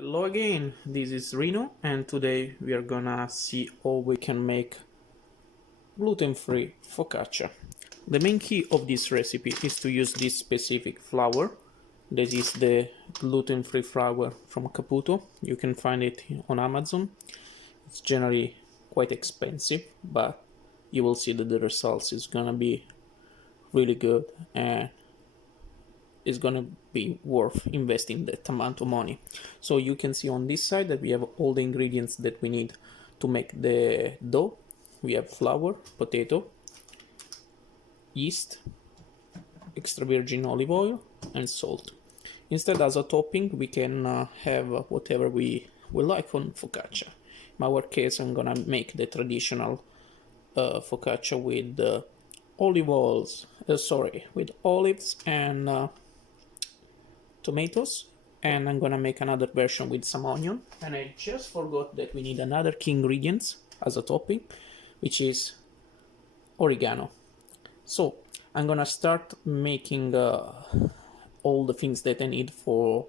Hello again, this is Rino, and today we are gonna see how we can make gluten-free focaccia. The main key of this recipe is to use this specific flour. This is the gluten-free flour from Caputo. You can find it on Amazon. It's generally quite expensive, but you will see that the results is gonna be really good and is gonna be worth investing that amount of money. So you can see on this side that we have all the ingredients that we need to make the dough. We have flour, potato, yeast, extra virgin olive oil, and salt. Instead, as a topping, we can have whatever we like on focaccia. In our case, I'm gonna make the traditional focaccia with with olives and tomatoes, and I'm gonna make another version with some onion. And I just forgot that we need another key ingredient as a topping, which is oregano. So I'm gonna start making all the things that I need for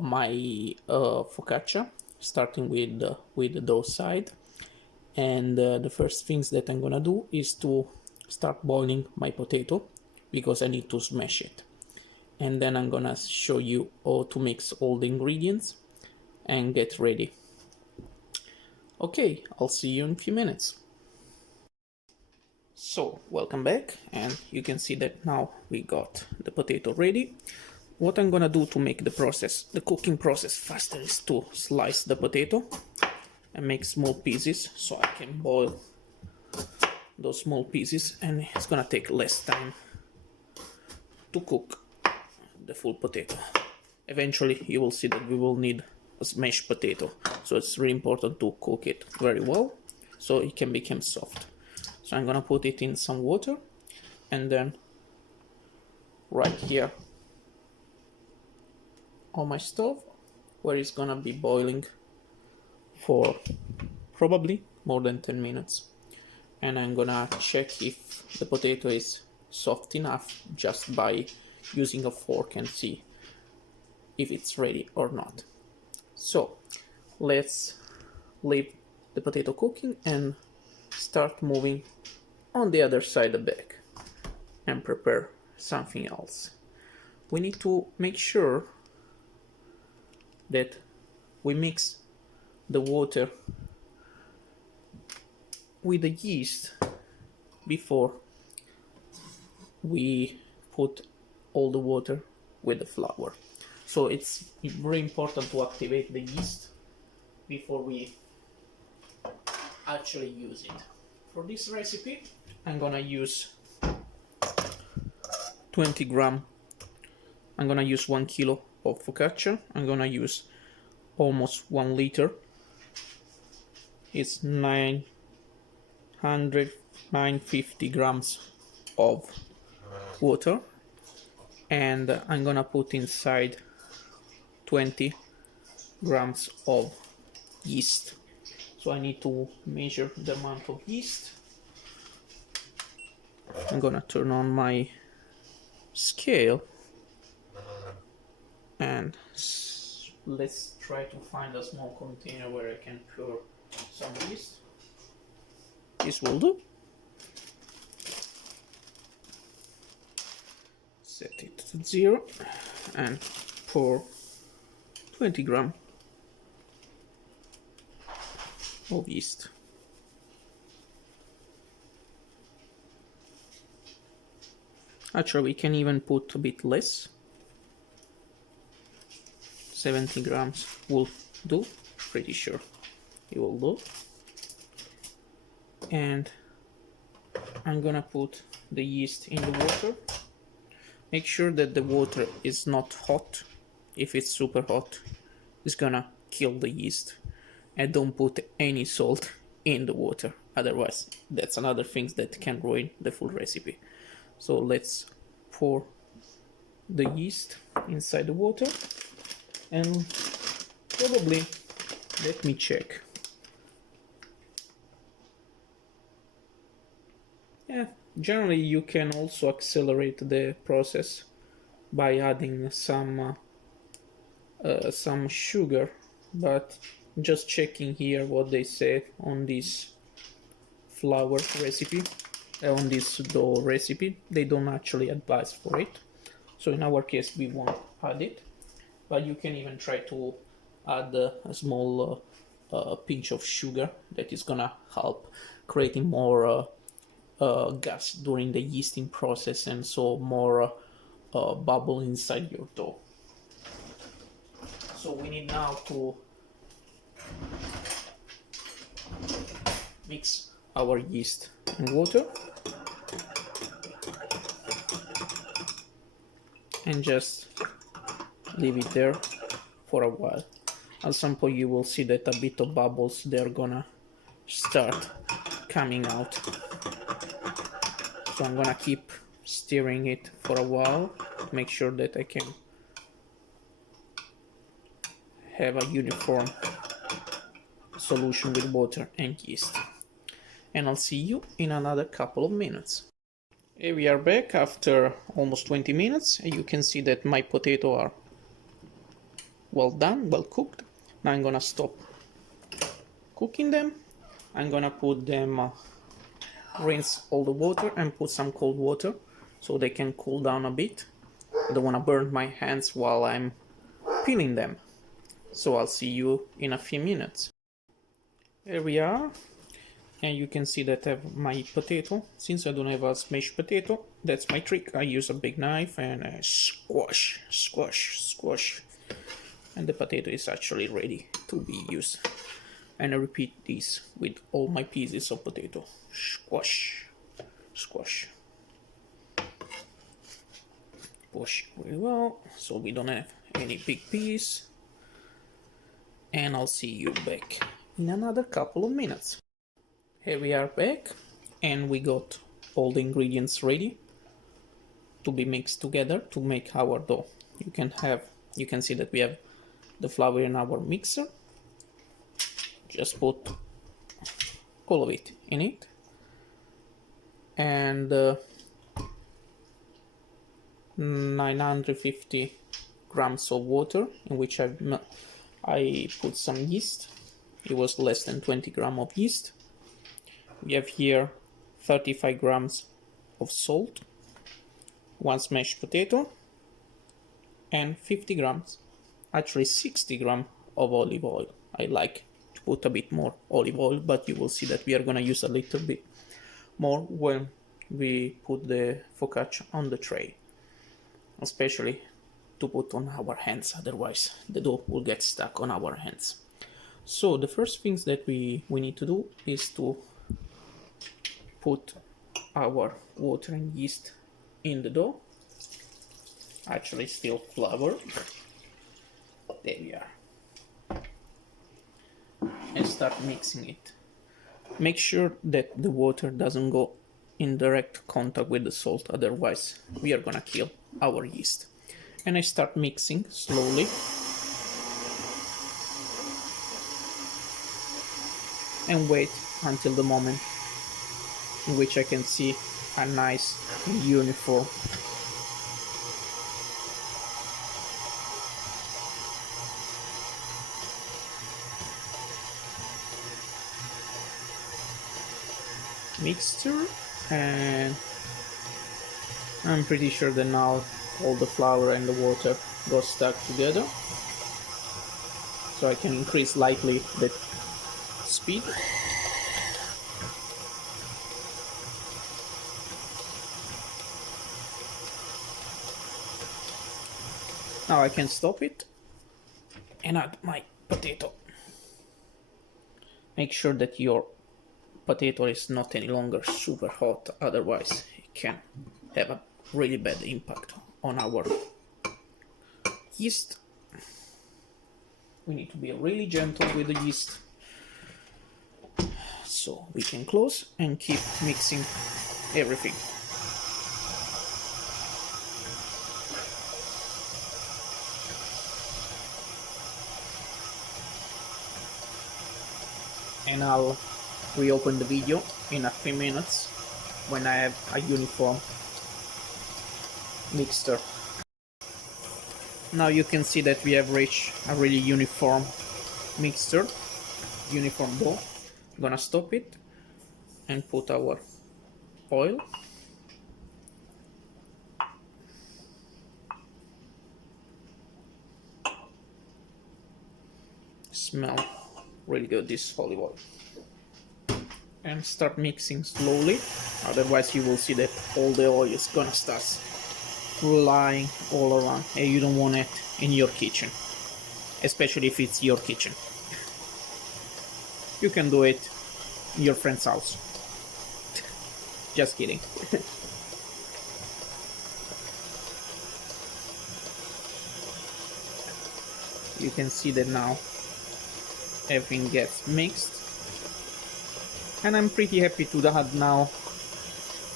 my focaccia, starting with the dough side. And the first things that I'm gonna do is to start boiling my potato, because I need to smash it. And then I'm gonna show you how to mix all the ingredients and get ready. Okay, I'll see you in a few minutes. So, welcome back, and you can see that now we got the potato ready. What I'm gonna do to make the cooking process faster, is to slice the potato and make small pieces so I can boil those small pieces, and it's gonna take less time to cook the full potato. Eventually you will see that we will need a smashed potato, so it's really important to cook it very well so it can become soft. So I'm gonna put it in some water, and then right here on my stove, where it's gonna be boiling for probably more than 10 minutes. And I'm gonna check if the potato is soft enough just by using a fork and see if it's ready or not. So let's leave the potato cooking and start moving on the other side of the bag and prepare something else. We need to make sure that we mix the water with the yeast before we put all the water with the flour. So it's very important to activate the yeast before we actually use it. For this recipe, I'm gonna use 20 gram. I'm gonna use 1 kilo of focaccia. I'm gonna use almost 1 liter. It's 950 grams of water. And I'm gonna put inside 20 grams of yeast. So I need to measure the amount of yeast. I'm gonna turn on my scale, and let's try to find a small container where I can pour some yeast. This will do. Set it to 0 and pour 20 grams of yeast. Actually, we can even put a bit less. 70 grams will do, pretty sure it will do. And I'm gonna put the yeast in the water. Make sure that the water is not hot. If it's super hot, it's gonna kill the yeast. And don't put any salt in the water, otherwise that's another thing that can ruin the full recipe. So let's pour the yeast inside the water, and probably, let me check. Yeah, generally you can also accelerate the process by adding some some sugar, but just checking here what they said on this flour recipe, on this dough recipe, they don't actually advise for it. So in our case, we won't add it, but you can even try to add a small pinch of sugar that is gonna help creating more gas during the yeasting process, and so more bubble inside your dough. So we need now to mix our yeast and water and just leave it there for a while. At some point you will see that a bit of bubbles, they're gonna start coming out. So I'm gonna keep stirring it for a while to make sure that I can have a uniform solution with water and yeast. And I'll see you in another couple of minutes. Here we are back after almost 20 minutes, and you can see that my potatoes are well done, well cooked. Now I'm gonna stop cooking them. I'm gonna put them, rinse all the water and put some cold water so they can cool down a bit. I don't wanna burn my hands while I'm peeling them. So I'll see you in a few minutes. Here we are, and you can see that I have my potato. Since I don't have a smashed potato, that's my trick. I use a big knife and I squash, squash, squash, and the potato is actually ready to be used. And I repeat this with all my pieces of potato. Squash, squash. Push really well so we don't have any big piece. And I'll see you back in another couple of minutes. Here we are back, and we got all the ingredients ready to be mixed together to make our dough. You can see that we have the flour in our mixer. Just put all of it in it, and 950 grams of water, in which I put some yeast. It was less than 20 grams of yeast. We have here 35 grams of salt, 1 smashed potato, and 50 grams, actually 60 grams of olive oil. I like to put a bit more olive oil, but you will see that we are going to use a little bit more when we put the focaccia on the tray, especially to put on our hands, otherwise the dough will get stuck on our hands. So the first things that we need to do is to put our water and yeast in the dough, actually still flour. There we are. And start mixing it. Make sure that the water doesn't go in direct contact with the salt, otherwise we are gonna kill our yeast. And I start mixing slowly. And wait until the moment in which I can see a nice uniform mixture, and I'm pretty sure that now all the flour and the water got stuck together, so I can increase slightly the speed. Now I can stop it and add my potato. Make sure that your potato is not any longer super hot, otherwise it can have a really bad impact on our yeast. We need to be really gentle with the yeast. So we can close and keep mixing everything. And I'll reopen the video in a few minutes when I have a uniform mixture. Now you can see that we have reached a really uniform mixture, uniform dough. I'm gonna stop it and put our oil. Smell really good, this olive oil. And start mixing slowly, otherwise you will see that all the oil is gonna start flying all around, and you don't want it in your kitchen, especially if it's your kitchen. You can do it in your friend's house. Just kidding. You can see that now everything gets mixed, and I'm pretty happy to add now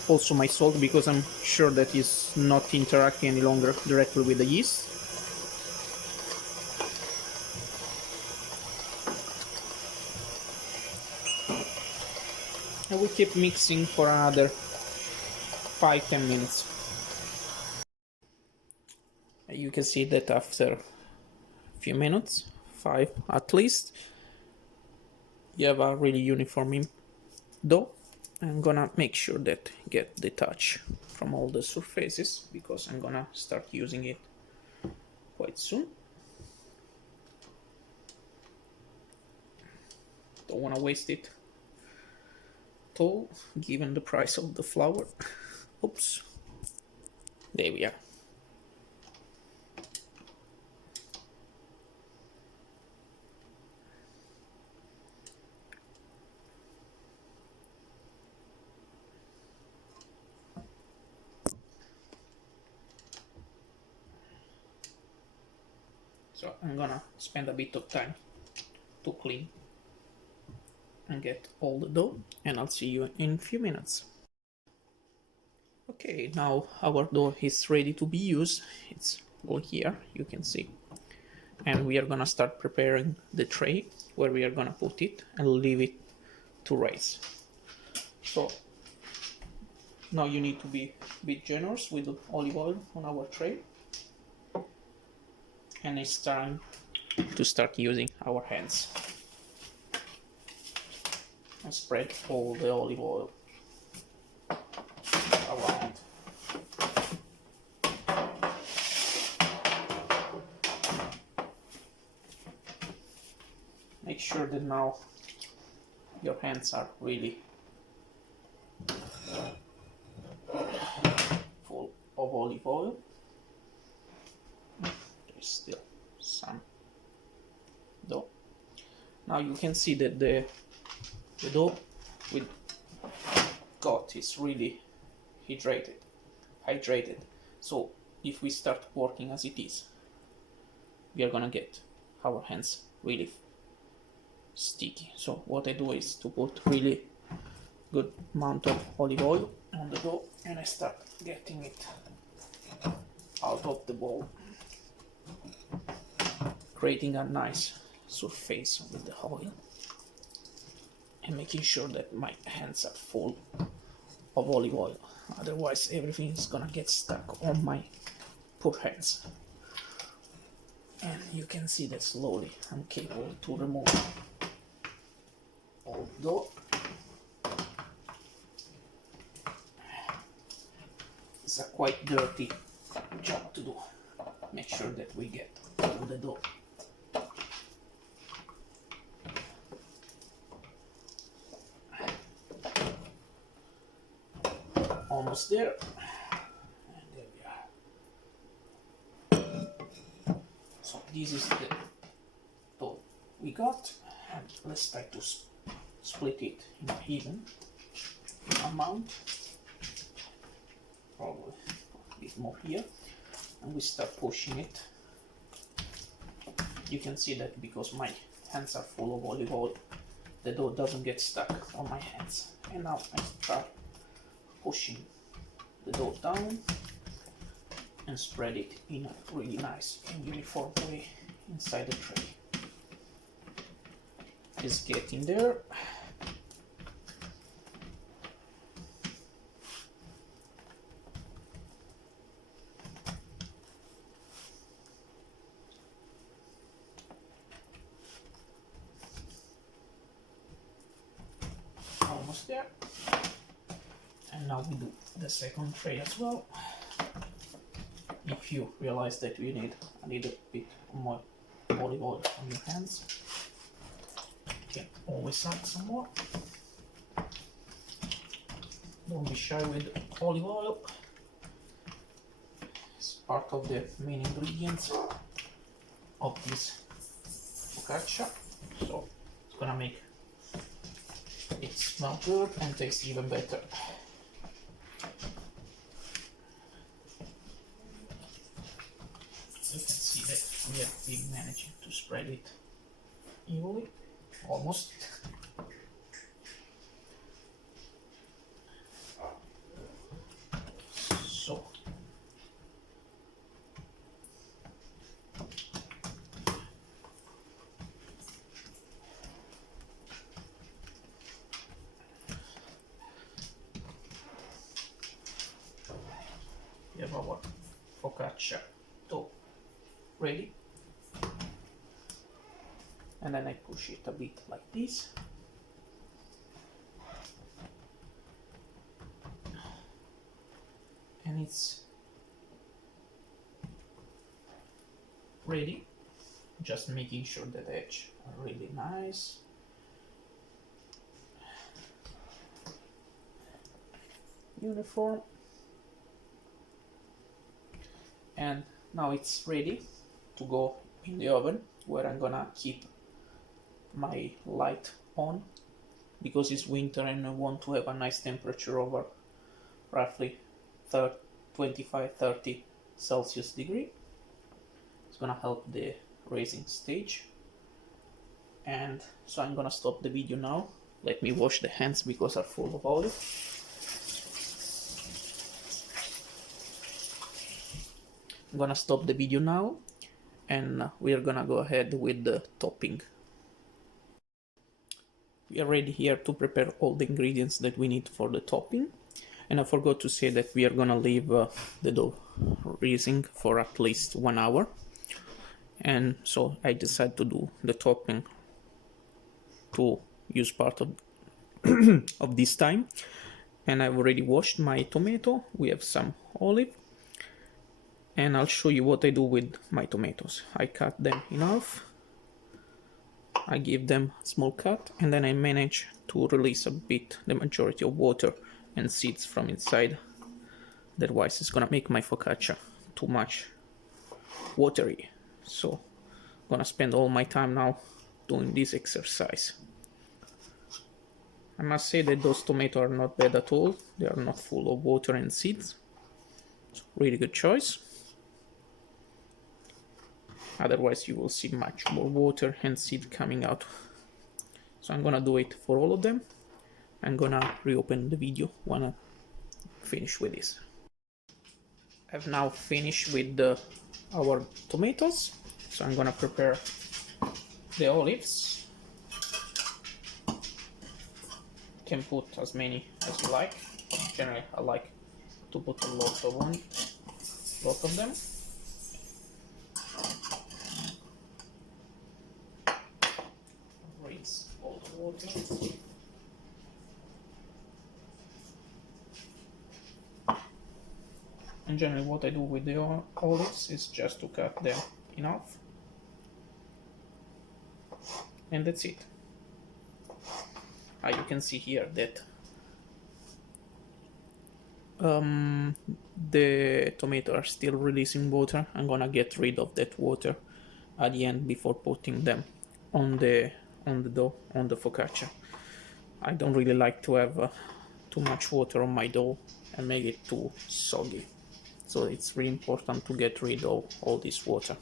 also my salt, because I'm sure that it's not interacting any longer directly with the yeast. And we keep mixing for another 5-10 minutes. You can see that after a few minutes, 5 at least, you have a really uniform dough. I'm gonna make sure that get detached from all the surfaces, because I'm gonna start using it quite soon. Don't wanna waste it at all, given the price of the flour. Oops. There we are. So I'm gonna spend a bit of time to clean and get all the dough, and I'll see you in a few minutes. Okay, now our dough is ready to be used. It's all here, you can see. And we are gonna start preparing the tray where we are gonna put it and leave it to rise. So now you need to be a bit generous with the olive oil on our tray. And it's time to start using our hands and spread all the olive oil around. Make sure that now your hands are really full of olive oil. There's still some dough. Now you can see that the dough we got is really hydrated. So if we start working as it is, we are gonna get our hands really sticky. So what I do is to put really good amount of olive oil on the dough, and I start getting it out of the bowl, creating a nice surface with the oil, and making sure that my hands are full of olive oil, otherwise everything is gonna get stuck on my poor hands. And you can see that slowly I'm capable to remove all the dough. It's a quite dirty job to do. Make sure that we get all the dough. Almost there. And there we are. So this is the dough we got. And let's try to split it in an even amount. Probably a bit more here. And we start pushing it. You can see that because my hands are full of olive oil, the dough doesn't get stuck on my hands. And now I start pushing the dough down and spread it in a really nice and uniform way inside the tray. It's getting there. almost there. And now we do the second tray as well. If you realize that you need a little bit more olive oil on your hands, you can always add some more. Don't be shy with olive oil. It's part of the main ingredients of this focaccia, so it's gonna make it smell good and taste even better. You can see that we have been managing to spread it evenly, almost. So we have our focaccia dough ready, and then I push it a bit like this, and it's ready. Just making sure that the edges are really nice. Uniform. And now it's ready to go in the oven, where I'm gonna keep my light on because it's winter and I want to have a nice temperature over roughly 25-30 Celsius degree. It's gonna help the raising stage. And so I'm gonna stop the video now. Let me wash the hands because they're full of oil. I'm gonna stop the video now, and we are gonna go ahead with the topping. We are ready here to prepare all the ingredients that we need for the topping, and I forgot to say that we are gonna leave the dough raising for at least 1 hour, and so I decided to do the topping to use part of of this time. And I've already washed my tomato. We have some olive, and I'll show you what I do with my tomatoes. I cut them in half, I give them a small cut, and then I manage to release a bit, the majority of water and seeds from inside. Otherwise it's gonna make my focaccia too much watery. So I'm gonna spend all my time now doing this exercise. I must say that those tomatoes are not bad at all. They are not full of water and seeds. It's a really good choice. Otherwise you will see much more water and seed coming out. So I'm gonna do it for all of them. I'm gonna reopen the video when I finish with this. I've now finished with our tomatoes. So I'm gonna prepare the olives. You can put as many as you like. Generally I like to put a lot of them. Rinse all the water. And generally what I do with the olives is just to cut them in half. And that's it. You can see here that the tomatoes are still releasing water. I'm gonna get rid of that water at the end before putting them on the dough, on the focaccia. I don't really like to have too much water on my dough and make it too soggy. So it's really important to get rid of all this water.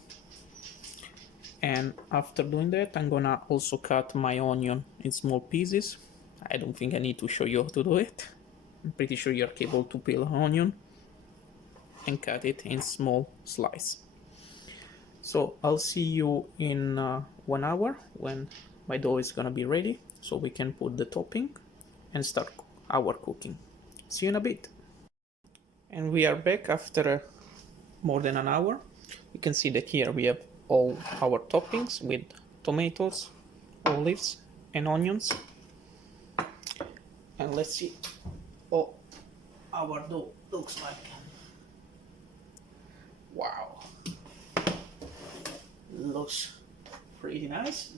And after doing that, I'm gonna also cut my onion in small pieces. I don't think I need to show you how to do it. I'm pretty sure you're capable to peel an onion and cut it in small slices. So I'll see you in 1 hour when my dough is gonna be ready, so we can put the topping and start our cooking. See you in a bit. And we are back after more than an hour. You can see that here we have all our toppings with tomatoes, olives and onions. and let's see what our dough looks like. Wow, looks pretty nice.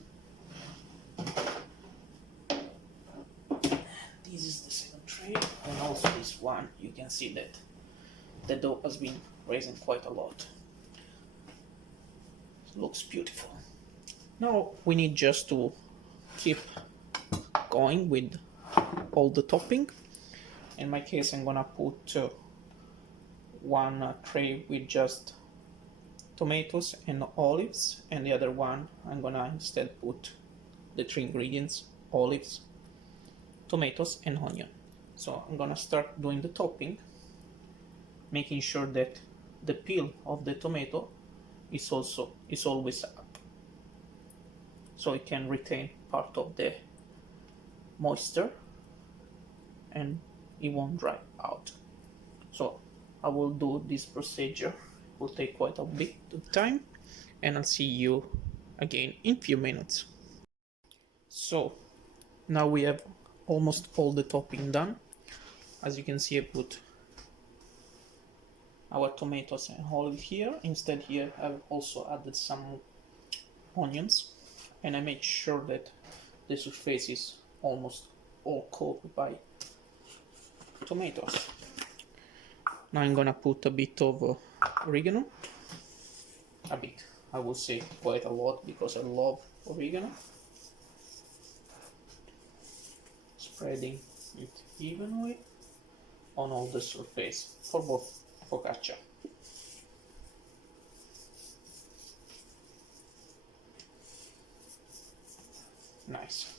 This is the second tray, and also this one. You can see that the dough has been raising quite a lot. It looks beautiful. Now we need just to keep going with all the topping. In my case, I'm gonna put one tray with just tomatoes and olives, and the other one I'm gonna instead put the three ingredients: olives, tomatoes and onion. So I'm gonna start doing the topping, making sure that the peel of the tomato is always up, so it can retain part of the moisture and it won't dry out. So I will do this procedure. It will take quite a bit of time, and I'll see you again in a few minutes. So now we have almost all the topping done. As you can see, I put our tomatoes and olive here. Instead here I've also added some onions, and I made sure that the surface is almost all covered by tomatoes. Now I'm gonna put a bit of oregano. A bit, I would say quite a lot, because I love oregano. Spreading it evenly on all the surface for both focaccia. Nice.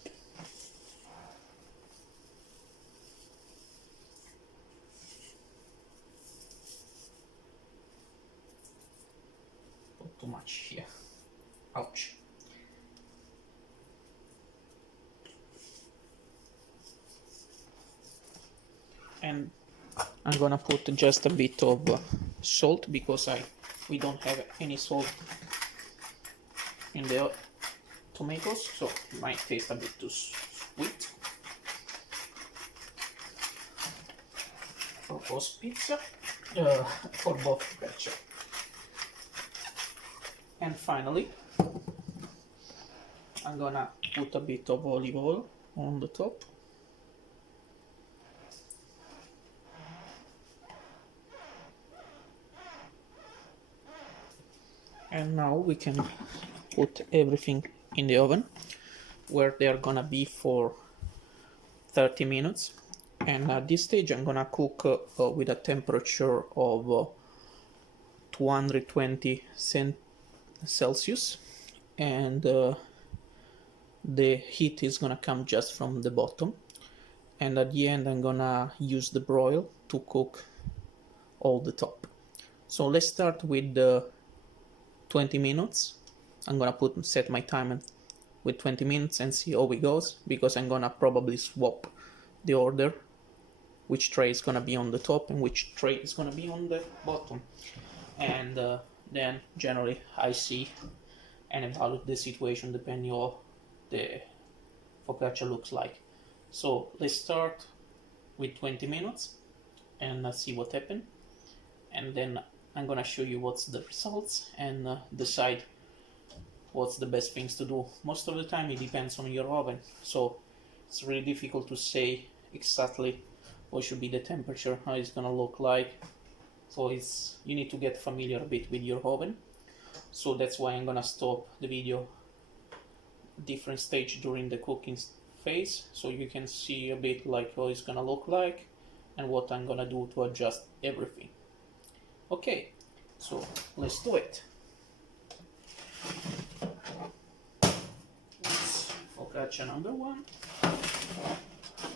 Not too much here. Ouch. And I'm gonna put just a bit of salt, because we don't have any salt in the tomatoes, so it might taste a bit too sweet for both pizza, for both focaccia. And finally, I'm gonna put a bit of olive oil on the top. And now we can put everything in the oven, where they are gonna be for 30 minutes. And at this stage I'm gonna cook with a temperature of 220 Celsius, and the heat is gonna come just from the bottom, and at the end I'm gonna use the broil to cook all the top. So let's start with the 20 minutes. I'm gonna set my timer with 20 minutes and see how it goes, because I'm gonna probably swap the order, which tray is gonna be on the top and which tray is gonna be on the bottom. And then generally I see and evaluate the situation depending on the focaccia looks like. So let's start with 20 minutes and see what happened, and then I'm gonna show you what's the results and decide what's the best things to do. Most of the time it depends on your oven, so it's really difficult to say exactly what should be the temperature, how it's gonna look like. So you need to get familiar a bit with your oven. So that's why I'm gonna stop the video different stage during the cooking phase, so you can see a bit like how it's gonna look like and what I'm gonna do to adjust everything. Okay, so let's do it. That's focaccia number 1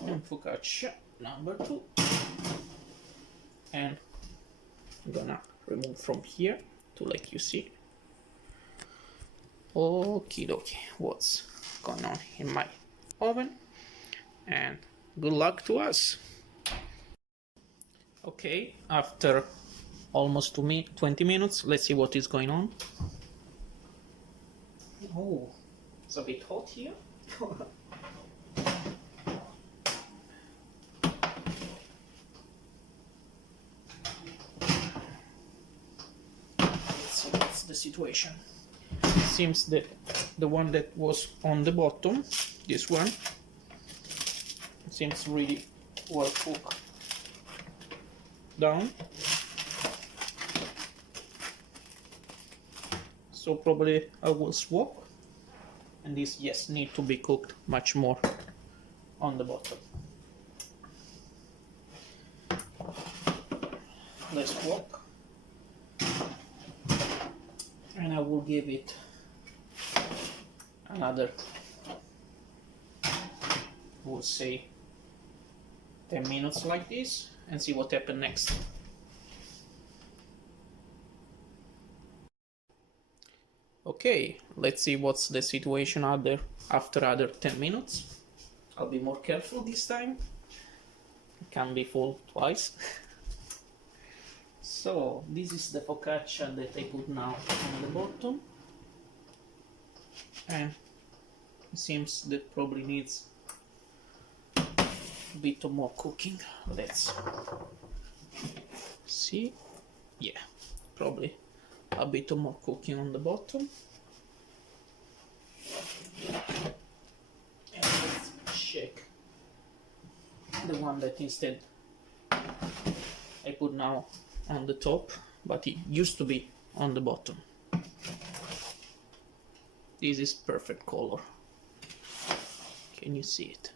and focaccia number 2, and I'm gonna remove from here to let you see. Okie dokie, what's going on in my oven, and good luck to us. Okay, after almost 20 minutes, let's see what is going on. Oh, it's a bit hot here. situation. It seems that the one that was on the bottom, this one, seems really well cooked down. So probably I will swap, and this, yes, need to be cooked much more on the bottom. Let's swap, and I will give it another, we'll say 10 minutes like this, and see what happens next. Okay, let's see what's the situation after other 10 minutes. I'll be more careful this time. It can be full twice. So this is the focaccia that I put now on the bottom, and it seems that probably needs a bit more cooking. Let's see. Yeah, probably a bit more cooking on the bottom. And let's check the one that instead I put now on the top, but it used to be on the bottom. This is perfect color. Can you see it?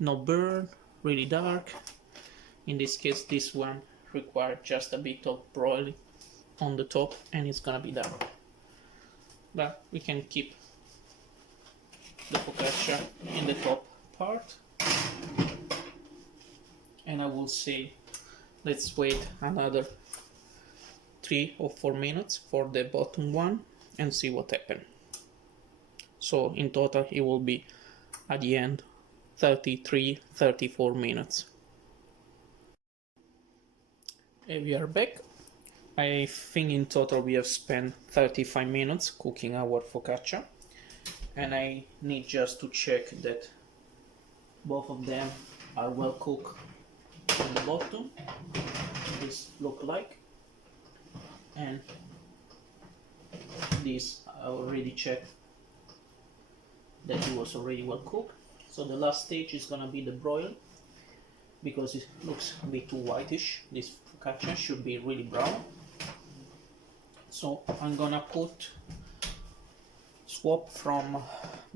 No burn, really dark. In this case, this one requires just a bit of broiling on the top, and it's gonna be dark. But we can keep the focaccia in the top part, and I will say let's wait another 3 or 4 minutes for the bottom one and see what happens. So in total it will be at the end 33-34 minutes. And we are back. I think in total we have spent 35 minutes cooking our focaccia, and I need just to check that both of them are well cooked on the bottom. This look like, and this I already checked that it was already well cooked. So the last stage is gonna be the broil, because it looks a bit too whitish. This focaccia should be really brown. So I'm gonna swap from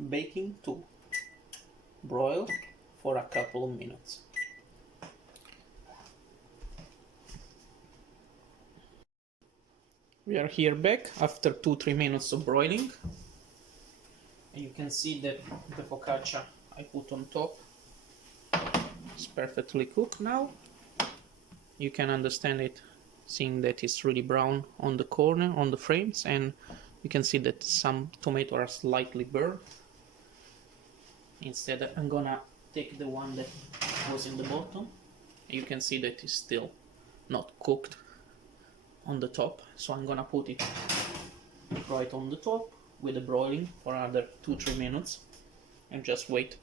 baking to broil for a couple of minutes. We are here back after 2-3 minutes of broiling, and you can see that the focaccia I put on top is perfectly cooked now. You can understand it seeing that it's really brown on the corner, on the frames, and you can see that some tomatoes are slightly burnt. Instead, I'm gonna take the one that was in the bottom. You can see that it's still not cooked on the top, so I'm gonna put it right on the top with the broiling for another 2-3 minutes and just wait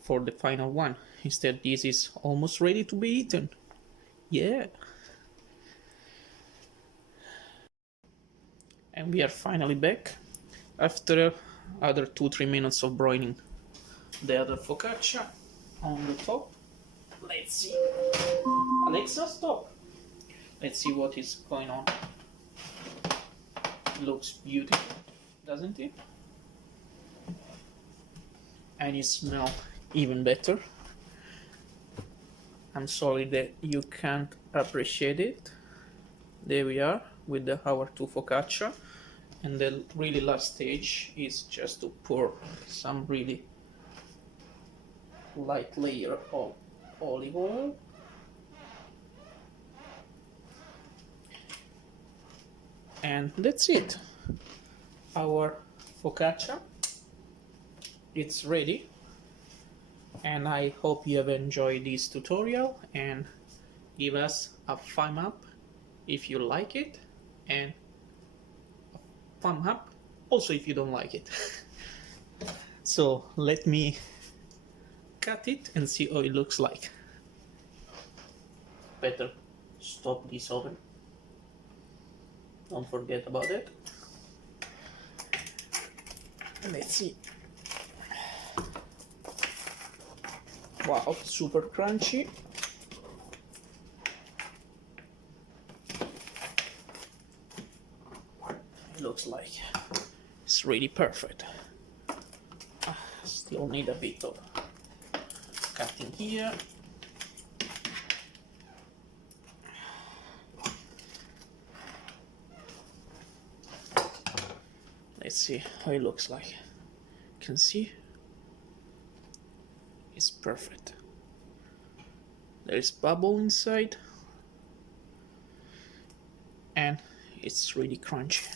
for the final one. Instead, this is almost ready to be eaten. Yeah. And we are finally back after other 2-3 minutes of broiling the other focaccia on the top. Let's see. Alexa, stop. Let's see what is going on. Looks beautiful, doesn't it? And it smells even better. I'm sorry that you can't appreciate it. There we are with our two focaccia, and the really last stage is just to pour some really light layer of olive oil. And that's it. Our focaccia, it's ready. And I hope you have enjoyed this tutorial, and give us a thumb up if you like it, and a thumb up also if you don't like it. So let me cut it and see how it looks like. Better stop this oven. Don't forget about it. Let's see. Wow, super crunchy. It looks like it's really perfect. Still need a bit of cutting here. Let's see how it looks like. You can see it's perfect. There's bubble inside and it's really crunchy.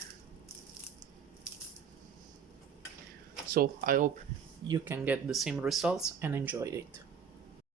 So I hope you can get the same results and enjoy it.